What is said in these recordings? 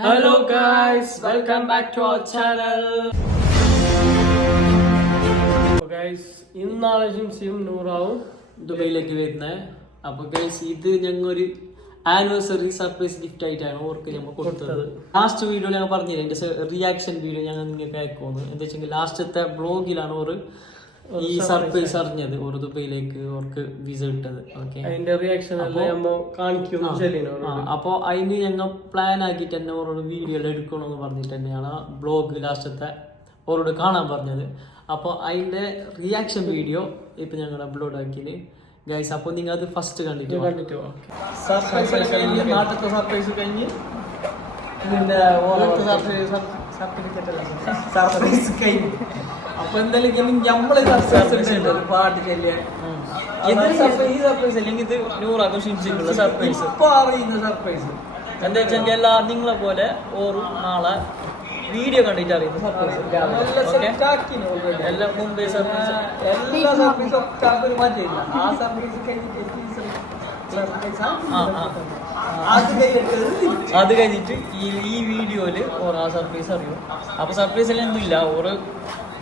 Hello guys, welcome back to our channel. So guys, ഇന്നാണ് ജിംസിയും നൂറാവും ദുബൈയിലേക്ക് വരുന്നത്. അപ്പൊ ഗൈസ് ഇത് ഞങ്ങൾ ഒരു ആനിവേഴ്സറി സർപ്രൈസ് ഗിഫ്റ്റ് ആയിട്ടാണ് ഓർക്ക് ഞങ്ങൾ കൊടുത്തത്. ലാസ്റ്റ് വീഡിയോ ഞങ്ങൾ പറഞ്ഞില്ല, എന്റെ റിയാക്ഷൻ വീഡിയോ ഞങ്ങൾ നിങ്ങൾക്ക് അയക്കുമെന്ന്. എന്താ വെച്ചെങ്കിൽ ലാസ്റ്റത്തെ ബ്ലോഗിലാണ് ഓർ ഈ സർപ്രൈസ് അറിഞ്ഞത്, ഓർ ദുബൈയിലേക്ക് ഓർക്ക് വിസ ഇട്ടത്. ഓക്കെ, അതിന്റെ റിയാക്ഷൻ അപ്പൊ അതിന് ഞങ്ങൾ പ്ലാൻ ആക്കിയിട്ട് തന്നെ ഓരോട് വീഡിയോ എടുക്കണമെന്ന് പറഞ്ഞിട്ട് തന്നെയാണ് ബ്ലോഗ് ലാസ്റ്റത്തെ ഓരോട് കാണാൻ പറഞ്ഞത്. അപ്പോൾ അതിന്റെ റിയാക്ഷൻ വീഡിയോ ഇപ്പൊ ഞങ്ങൾ അപ്ലോഡ് ആക്കിയത് ഗൈസ്. അപ്പോൾ നിങ്ങൾ അത് ഫസ്റ്റ് കണ്ടിട്ട് സർപ്രൈസ് കഴിഞ്ഞ് നാട്ടിലത്തെ സർപ്രൈസ് കഴിഞ്ഞ് സർപ്രൈസ് കഴിഞ്ഞു. അപ്പൊ എന്തായാലും നമ്മള് പാട്ട് ചെല്ലാൻ ഈ സർപ്രൈസ് അല്ലെങ്കിൽ ഇത് നൂറാഘോഷിച്ചിട്ടുള്ള സർപ്രൈസ് ഇപ്പൊ അറിയുന്ന സർപ്രൈസ് എന്താ വെച്ചാൽ എല്ലാ നിങ്ങളെ പോലെ ഓരോ നാളെ വീഡിയോ കണ്ടിട്ട് അറിയുന്ന സർപ്രൈസ്. എല്ലാം മുംബൈ സർപ്രൈസ് എല്ലാ സർപ്രൈസും ഒരു മജയില്ല. ആ സർപ്രൈസ് അത് കഴിഞ്ഞിട്ട് ഈ വീഡിയോയില് ഓരോ ആ സർപ്രൈസ് അറിയും. അപ്പൊ സർപ്രൈസ് എല്ലാം ഒന്നും ഇല്ല. ഓരോ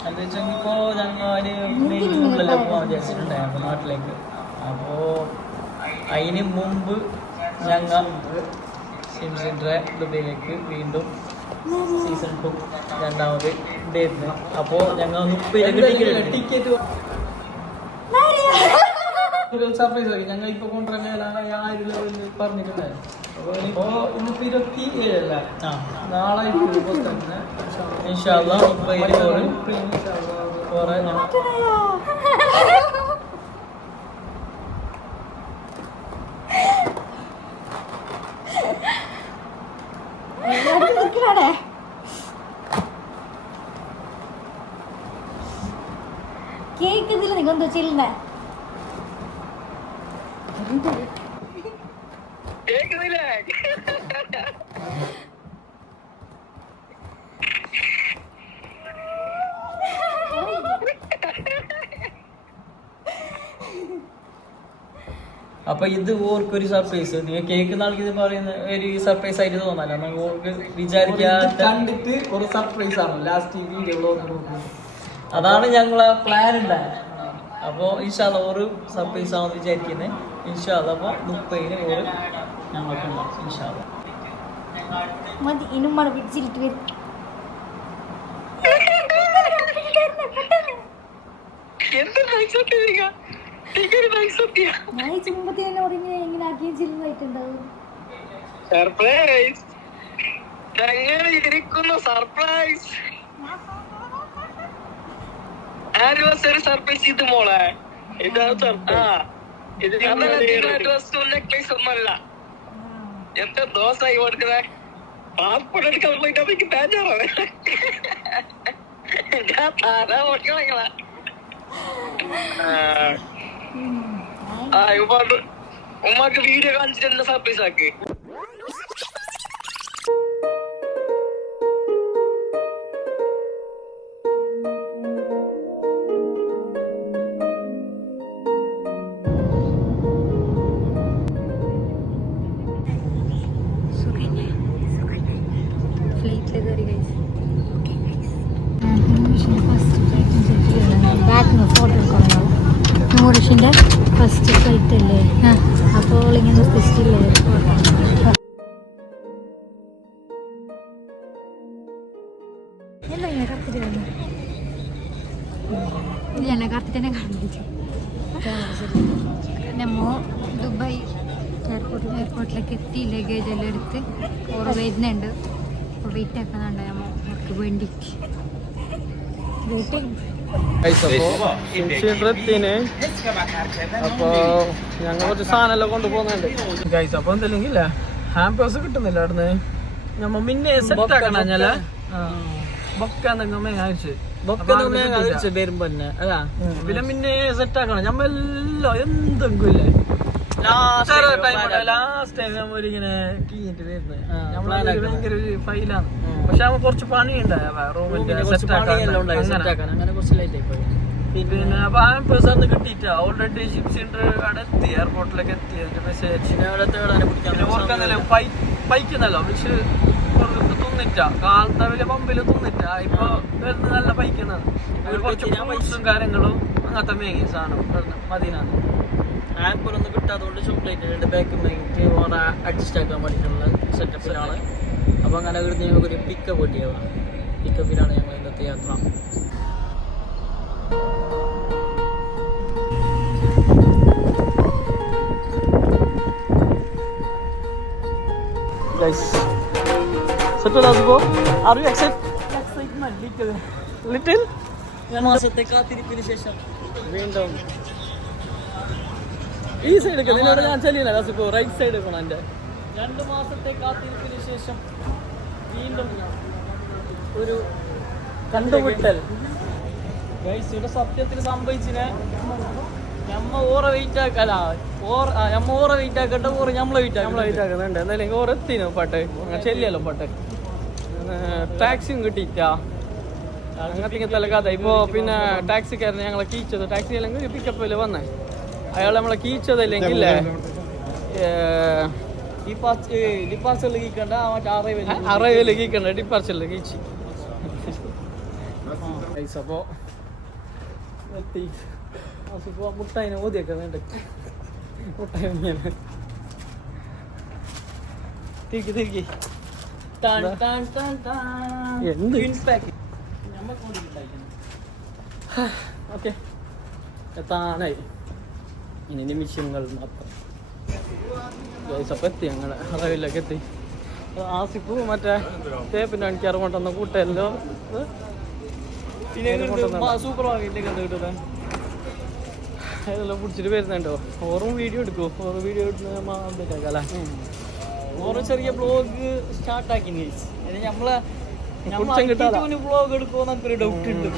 എന്താ വെച്ചാൽ ഇപ്പോ ഞങ്ങള് ഉള്ളിലെല്ലാം പോകാൻ വിചാരിച്ചിട്ടുണ്ടായിരുന്നു നാട്ടിലേക്ക്. അപ്പോ അതിന് മുമ്പ് ഞങ്ങൾ സിംസിന്റെ ദുബൈയിലേക്ക് വീണ്ടും സീസൺ 2 രണ്ടാമത് ഉണ്ടായിരുന്നു. അപ്പോ ഞങ്ങൾ ടിക്കറ്റ് സർപ്രൈസ് ആക്കി ഞങ്ങൾ ഇപ്പൊ കൊണ്ടുവരാനാണ് 1000 ലെവലിൽ പറഞ്ഞിട്ടുണ്ടായിരുന്നു. ഇപ്പോ ഇന്നിപ്പോ 27 നാളെ കേൾക്കുന്നില്ല. നിങ്ങൾ എന്താ ചെയ്യുന്നേ? അപ്പൊ ഇത് ഓർക്കൊരു സർപ്രൈസ്. നിങ്ങൾ കേൾക്കുന്ന ആൾക്ക് ഇത് പറയുന്ന ഒരു സർപ്രൈസ് ആയിട്ട് തോന്നല്ല. ഓർക്ക് വിചാരിക്കാതെ കണ്ടിട്ട് ഒരു സർപ്രൈസ് ആണ് ലാസ്റ്റ് വീഡിയോ. അതാണ് ഞങ്ങളെ പ്ലാൻ ഉണ്ടായത്. അപ്പോൾ ഇൻഷാല്ല ഒരു സർപ്രൈസ് ആണെന്ന് വിചാരിക്കുന്നത്. ഇൻഷാല്ല അപ്പോൾ 30-ന് ഓര് ഞങ്ങൾക്ക് ഉണ്ടാവും ഇൻഷാല്ല. മതി ഇനും മഴ പിടിച്ചിട്ട് വരും. ഞാൻ ഈ ചുമ്പത്തി തന്നെ ഉറങ്ങി എങ്ങനെ ആക്കിയും ചില്ലുണ്ടായിട്ടുണ്ടാവും. സർപ്രൈസ് സർപ്രൈസ് ആനിവേഴ്സറി സർപ്രൈസ് ചെയ്ത് മോളെ. ഇതാണ് ഇത് നെക്ലേസ് ഒന്നല്ല. എത്ര ദിവസമായി കൊടുക്കണേ. പാസ്പോർട്ട് എടുക്കാൻ പോയിട്ട് അതൊക്കെ ബേജാറാണ്. ഞാൻ താരാ ഓടിക്കണ ഉമ്മാക്ക് വീഡിയോ കാണിച്ചിട്ട് എന്നെ സർപ്രൈസ് ആക്കി. നൂറിഷിൻ്റെ ഫസ്റ്റ് ഫ്ലൈറ്റ് അല്ലേ? അപ്പോൾ ഇങ്ങനെ ഫെസ്റ്റില്ലേ ഇല്ല കറക്റ്റ് കാണിച്ചു. നമ്മ ദുബായ് എയർപോർട്ടിലേക്ക് എത്തി. ലഗേജ് എല്ലാം എടുത്ത് ഓറ് വരുന്നുണ്ട്. അപ്പോൾ വെയിറ്റ് ആക്കുന്നുണ്ട് നമുക്ക് വേണ്ടിയിട്ട്. അപ്പൊ ഞങ്ങൾ കുറച്ച് സാധനം കൊണ്ടുപോകുന്നുണ്ട് ഗൈസ്. അപ്പൊ എന്തെങ്കിലും ഇല്ല, ഹാമ്പേഴ്സ് കിട്ടുന്നില്ല അവിടുന്ന്. നമ്മ മിന്നെ സെറ്റ് ആക്കണ ഞാല് ബൊക്ക വരുമ്പോ അതാ പിന്നെ മിന്നെ സെറ്റ് ആക്കണം. നമ്മ എല്ലാം എന്തെങ്കിലും ഇല്ലേ ലാസ്റ്റ് ടൈം നമ്മ ഇങ്ങനെ കീഞ്ഞിട്ട് വരുന്നത്. നമ്മളെ ഭയങ്കര ഒരു ഫൈലാണ്. പക്ഷെ നമ്മ കുറച്ച് പണിയുണ്ടായ റൂമിന്റെ സെറ്റ് ആക്കാൻ അങ്ങനെ കുറച്ച് ലേറ്റ് ആയിപ്പോയി. പിന്നെ അപ്പൊ ഹാമ്പേഴ്സ് കിട്ടിയിട്ടാ ഓൾറെഡി ഷിപ്സിന്റെ അവിടെ എത്തി, എയർപോർട്ടിലേക്ക് എത്തി. അതിന്റെ മെസ്സേജ് പൈക്കുന്നല്ലോ പക്ഷെ തിന്നിട്ട കാലത്തെ വലിയ പമ്പിൽ തിന്നിട്ട ഇപ്പൊ വരുന്ന നല്ല ബൈക്കാണ് കുറച്ച് ഫ്രൂട്ട്സും കാര്യങ്ങളും അങ്ങനത്തെ മേങ്ങി സാധനം മദീനാണ് ആപ്പിൾ ഒന്നും കിട്ടാത്തതുകൊണ്ട് ചോക്ലേറ്റ് ബാക്ക് മേങ്ങിട്ട് ഓറെ അഡ്ജസ്റ്റ് ആക്കാൻ വേണ്ടിയിട്ടുള്ള സെറ്റപ്പിലാണ്. അപ്പോൾ അങ്ങനെ ഇവിടുന്ന് നമുക്കൊരു പിക്കപ്പ് കിട്ടിയതാണ്. പിക്കപ്പിലാണ് ഞങ്ങൾ ഇന്നത്തെ യാത്ര. മാസത്തെ കാത്തിരിപ്പിന് ശേഷം വീണ്ടും ഈ സൈഡ് നിന്നോട് ഞാൻ ചെല്ലില്ല കാസിപ്പോ റൈറ്റ് സൈഡ് പോകണം എൻ്റെ 2 മാസത്തെ കാത്തിരിപ്പിന് ശേഷം വീണ്ടും ഒരു കണ്ടുമുട്ടൽ. ഇവിടെ സത്യത്തിൽ സംഭവിച്ചിനെ ഞമ്മ ഓറെ വെയിറ്റ് ആക്കല ഞമ്മ ഓറെ വെയിറ്റ് ആക്കട്ടെ ഓറ് നമ്മളെ വെയിറ്റ് ആക്കുന്നുണ്ട്. എന്തായാലും ഓർ എത്തിനു പട്ട് ചെല്ലിയല്ലോ പട്ട് ടാക്സിയും കിട്ടിയിട്ടാ അങ്ങനത്തെ ഇങ്ങനത്തെ കഥ. ഇപ്പോ പിന്നെ ടാക്സിക്കാരനെ ഞങ്ങളെ കീച്ചത് ടാക്സി അല്ലെങ്കിൽ പിക്കപ്പിൽ വന്നേ അയാൾ നമ്മളെ കീച്ചതല്ലെങ്കിൽ ഡിപ്പാർച്ചറിൽ കീക്കണ്ട മറ്റേ അറയില് കീക്കണ്ട ഡിപ്പാർച്ചറിൽ കീച്ചി. അപ്പോ എത്തി മുട്ടായിനെ ഓതിയൊക്കെ വേണ്ട മുട്ടായി തിരിക്കി തിരിക്കി ഓക്കെ എത്താനായി ഇനി നിമിഷങ്ങൾ മാത്രം. അപ്പം എത്തി ഞങ്ങളെ അറവിലൊക്കെ എത്തി. ആസിഫ് മറ്റേ തേപ്പിൻ്റെ പണിക്കാറ് കൊണ്ടുവന്ന കൂട്ടല്ലോ സൂപ്പർ മാർക്കറ്റിലേക്ക് കിട്ടുന്നത് അതെല്ലാം പിടിച്ചിട്ട് വരുന്നുണ്ടോ. ഓറും വീഡിയോ എടുക്കും. ഓരോ വീഡിയോ എടുക്കുന്നല്ലേ ഓരോ ചെറിയ ബ്ലോഗ് സ്റ്റാർട്ടാക്കി നമ്മളെ ബ്ലോഗ് എടുക്കുമോ എന്നൊക്കെ ഡൗട്ട് ഉണ്ട്.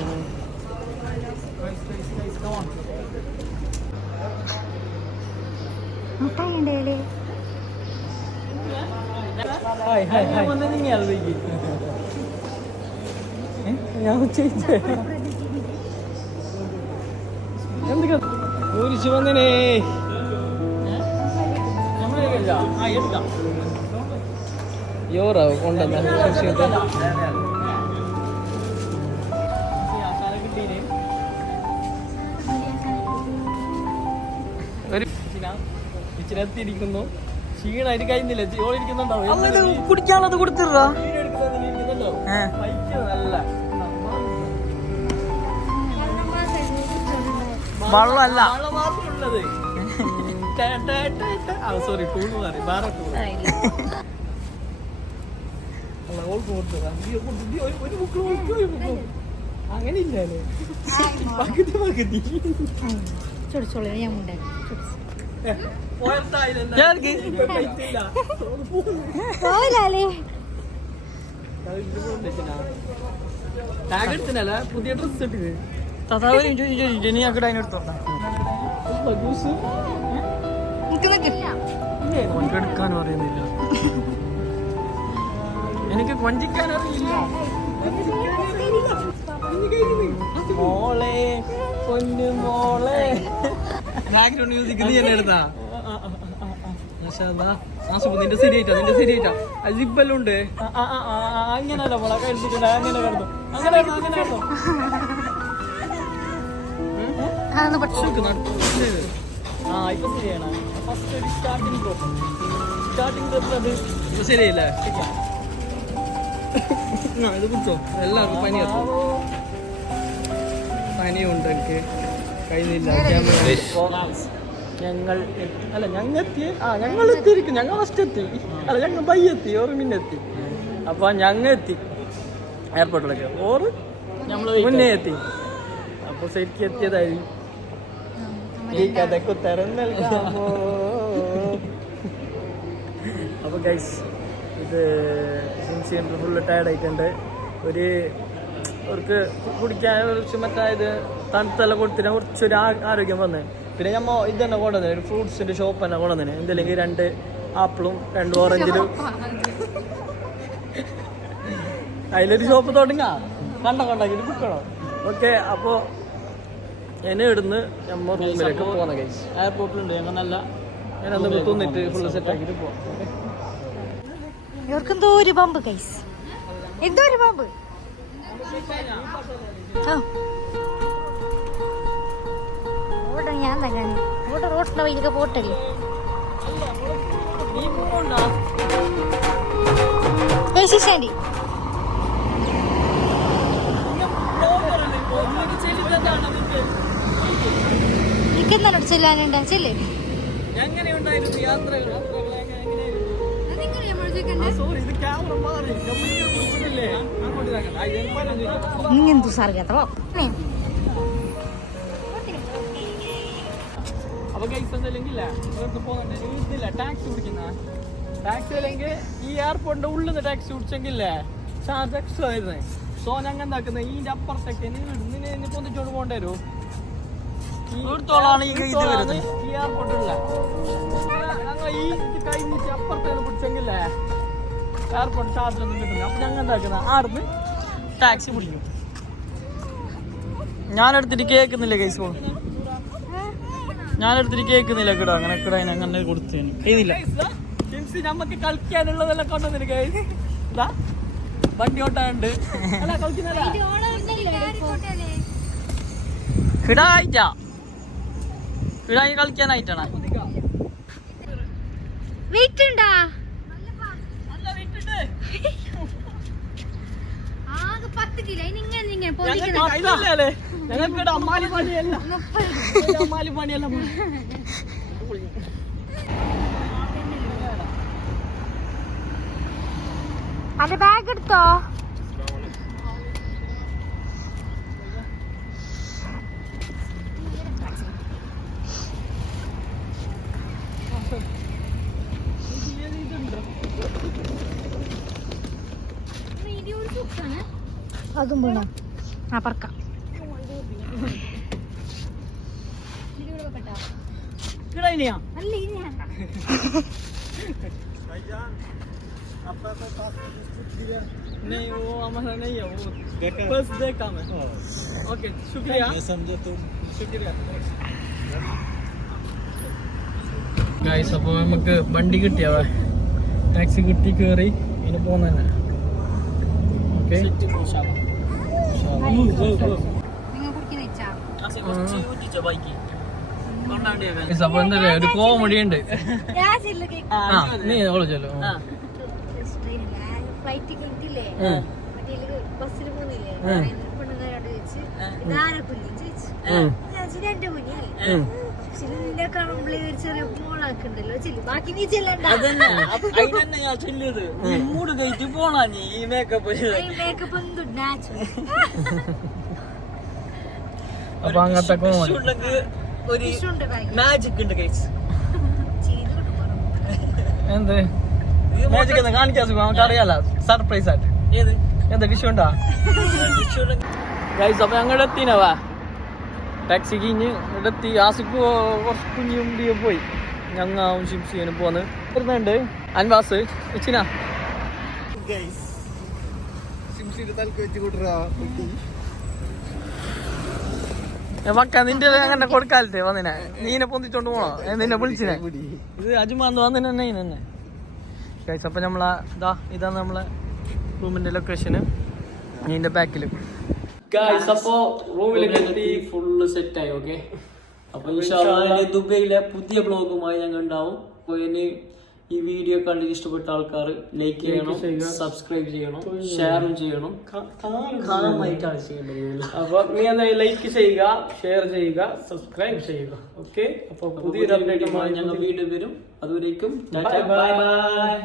എന്തൊക്കെ കുരിശ് വന്നേ യോറാ കൊണ്ടുവന്ന എത്തിയിരിക്കുന്നു. ക്ഷീണായിട്ട് കഴിയുന്നില്ല. ഓളിരിക്കുന്നുണ്ടാവും. കുടിക്കാനുള്ളത് കൊടുത്തിടാ നല്ല വെള്ളമല്ല വെള്ളം മാത്രമുള്ളത്. സോറി ടൂൾ മാറി വേറെ ടൂൾ അങ്ങനെ ഇല്ലല്ലേ പകുതി പകുതി ചൊടിച്ചോളൂ ഞാൻ പോലാലേ ടാഗ് എടുത്തിനല്ല പുതിയ ഡ്രസ് ഇട്ടിന് അതിനെടുത്തോ കൊഞ്ചെടുക്കാനും അറിയുന്നില്ല. എനിക്ക് കൊഞ്ചിക്കാൻ അറിയില്ല. മോളെ പൊന്നു മോളെ ബാക്ക്ഗ്രൗണ്ട് മ്യൂസിക് നീ എന്നെ എടുത്താ നിന്റെ ശരിയായിട്ടാ ജിബെല്ലാം ഉണ്ട്. അങ്ങനല്ല മോളെ കഴിച്ചിട്ടില്ല. അങ്ങനെ കിടന്നു അങ്ങനെ കിടന്നു ഇപ്പൊ ശരിയാണ്. ഫസ്റ്റ് ഒരു സ്റ്റാർട്ടിംഗ് ബ്ലോക്ക് അത് ഇപ്പൊ ശരിയല്ലേ? ഇത് കുടിച്ചോ. എല്ലാവർക്കും പനിയുണ്ട്. എനിക്ക് കഴിയുന്നില്ല. ഞങ്ങൾ എത്തിയിരിക്കും. ഞങ്ങൾ ഫസ്റ്റ് എത്തി. അല്ല ഞങ്ങൾ ബൈ എത്തി. ഓറ് മിന്നെത്തി. അപ്പൊ ഞങ്ങൾ എത്തി എയർപോർട്ടിലേക്ക്. ഓറ് മുന്നേ എത്തി. അപ്പൊ ശരിക്കും എത്തിയതായി ഈ കഥക്ക് ഉത്തരം നൽകാമോ? അപ്പൊ ഗൈസ് ഇത് സിൻസിയറിൽ ഫുള്ള് ടയർഡായിട്ടുണ്ട്. അവർക്ക് കുടിക്കാൻ കുറച്ച് മറ്റായത് തണുത്തെല്ലാം കൊടുത്തിട്ട് കുറച്ചൊരു ആരോഗ്യം വന്നേ. പിന്നെ ഞമ്മ ഇത് തന്നെ കൊണ്ടുവന്നെ ഒരു ഫ്രൂട്ട്സിന്റെ ഷോപ്പ് തന്നെ കൊണ്ടുവന്നെ. എന്തില്ലെങ്കിൽ 2 ആപ്പിളും 2 ഓറഞ്ചിലും അതിലൊരു ഷോപ്പ് തുടങ്ങാ കൊണ്ടാക്കിട്ട് കുക്കണം. ഓക്കെ അപ്പോൾ എന്നെ ഇടുന്ന് നമ്മ റൂമിലേക്ക് പോകുന്ന ഗൈസ്. എയർപോർട്ടിലുണ്ട് ഞങ്ങൾ നല്ല ഞാനന്ന് തോന്നിട്ട് ഫുള്ള് സെറ്റ് ആക്കിയിട്ട് പോവാം. ഇവർക്കെന്തോ ഒരു പമ്പ് കൈസ് എന്തോ ഒരു പാമ്പ്. ഓട്ടോ ഞാൻ തന്നെ ഓട്ടോ റോട്ടിന്റെ വഴിയിലൊക്കെ പോട്ടല്ലേ. ശിശാന്റി എനിക്കെന്താ ചെല്ലാനുണ്ടാ ചെല്ലേ. എങ്ങനെയുണ്ടായിരുന്നു യാത്രകൾ? ഇങ്ങനത്തെ സാറിയാത്രോ. അപ്പൊ ഗൈസ് എന്തെങ്കില ഇതില്ല ടാക്സി പിടിക്കുന്ന ടാക്സി അല്ലെങ്കിൽ ഈ എയർപോർട്ടിന്റെ ഉള്ളിൽ നിന്ന് ടാക്സി പിടിച്ചെങ്കിലേ ചാർജ് എക്സ്ട്രാ വരുന്നേ. സോ ഞങ്ങൾ എന്താക്കുന്നത് ഇതിന്റെ അപ്പുറത്തേക്ക് നിന്നെ പൊന്തിച്ചോണ്ട് പോകേണ്ടി വരും. ഈ എയർപോർട്ടില്ല ഞങ്ങൾ ഈ ഇത് കഴിഞ്ഞിട്ട് അപ്പുറത്തേക്ക് പിടിച്ചെങ്കിലേ എയർപോർട്ട് ചാർജ് ഒന്നും കിട്ടുന്നില്ല. അപ്പൊ ഞങ്ങൾ എന്താക്കുന്ന ആടുന്ന് ടാക്സി പിടിക്കും. ഞാനെടുത്തിട്ട് കേൾക്കുന്നില്ല ഗൈസ്. ഞാനെടുത്തിട്ട് കേൾക്കുന്നില്ല കിടാ. അങ്ങനെ കിടാ അങ്ങനെ കൊടുത്തേന് ചെയ്തില്ല. നമുക്ക് കളിക്കാനുള്ളതെല്ലാം കൊണ്ടുവന്നില്ല ഗൈസ്. വണ്ടി ഓട്ടാണ്ട് കിടായിട്ടാ കിടായി കളിക്കാനായിട്ടാണ്. വെയിറ്റ് ഉണ്ടാ ആകെ 10 കിലോ. അന്റെ ബാഗ് എടുത്തോ? അതും വീണോ? ആ പറക്കാം. അല്ല नहीं वो हमारा नहीं है, वो बस देखा मैं. ओके शुक्रिया. शुक्रिया ഗൈസ്. അപ്പോൾ നമുക്ക് വണ്ടി കിട്ടിയാ ടാക്സി കിട്ടി കയറി ഇനി പോകുന്ന തന്നെ. ഓക്കെ അപ്പോൾ എന്താ ഒരു കോമഡി ഉണ്ട്. നീ ഓളോ ചെല്ലോ. ഫ്ലൈറ്റ് കിട്ടില്ലേ ബസ്സിൽ പോകുന്നില്ലേ പെണ്ണുകാരോട് ചോദിച്ചു ഇതാരെ കുഞ്ഞു ചോദിച്ചു. എന്റെ കുഞ്ഞല്ലേ നിന്നെ കാണുമ്പോൾ ഒരു ചെറിയ മോളാക്കുണ്ടല്ലോ ചെല്ലു. ബാക്കി നീ ചെല്ലണ്ട. മേക്കപ്പ് എന്തുണ്ട് നാച്ചുറൽ. അപ്പൊ അങ്ങനത്തെ കോമഡി മാജിക് ഉണ്ട് ഗൈസ്. എന്ത് മാജിക് എന്ന് കാണിക്കാൻ നമുക്ക് അറിയാലോ. സർപ്രൈസ് ആയിട്ട് ഏത് എന്താ ഡിഷ് ഉണ്ടാ ഗൈസ്. അപ്പൊ ഞങ്ങളുടെ എത്തിനവാ ടാക്സി കഴിഞ്ഞ് ഇവിടെ എത്തി. ആസിക്ക് കുറച്ച് കുഞ്ഞുണ്ടിയും പോയി. ഞങ്ങാവും ഷിംസിനും പോന്ന് വരുന്നുണ്ട്. അൻവാസ് ഇച്ചിന വക്ക നിന്റെ അങ്ങനെ കൊടുക്കാലേ വന്നിനെ. നീനെ പൊന്തിച്ചോണ്ട് പോണോ? നിന്നെ വിളിച്ചിനെ. ഇത് അജുമാന്ന് വന്നിനെ തന്നെ ഗൈസ്. അപ്പൊ നമ്മളെ ഇതാണ് നമ്മളെ റൂമിന്റെ ലൊക്കേഷന്. ഇതിന്റെ ബാക്കില് ഗൈസ്. അപ്പോ റൂമിലേക്ക് എത്തി ഫുള്ള് സെറ്റ് ആയി. ഓക്കെ അപ്പൊ ദുബൈയിലെ പുതിയ ബ്ലോഗുമായി ഞങ്ങൾ ഉണ്ടാവും. അപ്പൊ ഇനി ഈ വീഡിയോ കണ്ടിട്ട് ഇഷ്ടപ്പെട്ട ആൾക്കാർ ലൈക്ക് ചെയ്യണം, സബ്സ്ക്രൈബ് ചെയ്യണം, ഷെയറും ചെയ്യണം. കാണാനായിട്ടാണ് ചെയ്യേണ്ടത്. അപ്പൊ നീ എന്തായാലും ലൈക്ക് ചെയ്യുക, ഷെയർ ചെയ്യുക, സബ്സ്ക്രൈബ് ചെയ്യുക. ഓക്കെ അപ്പൊ പുതിയൊരു അപ്ഡേറ്റുമായി ഞങ്ങൾ വീഡിയോ വരും. അതുവരേക്കും ബൈ ബൈ.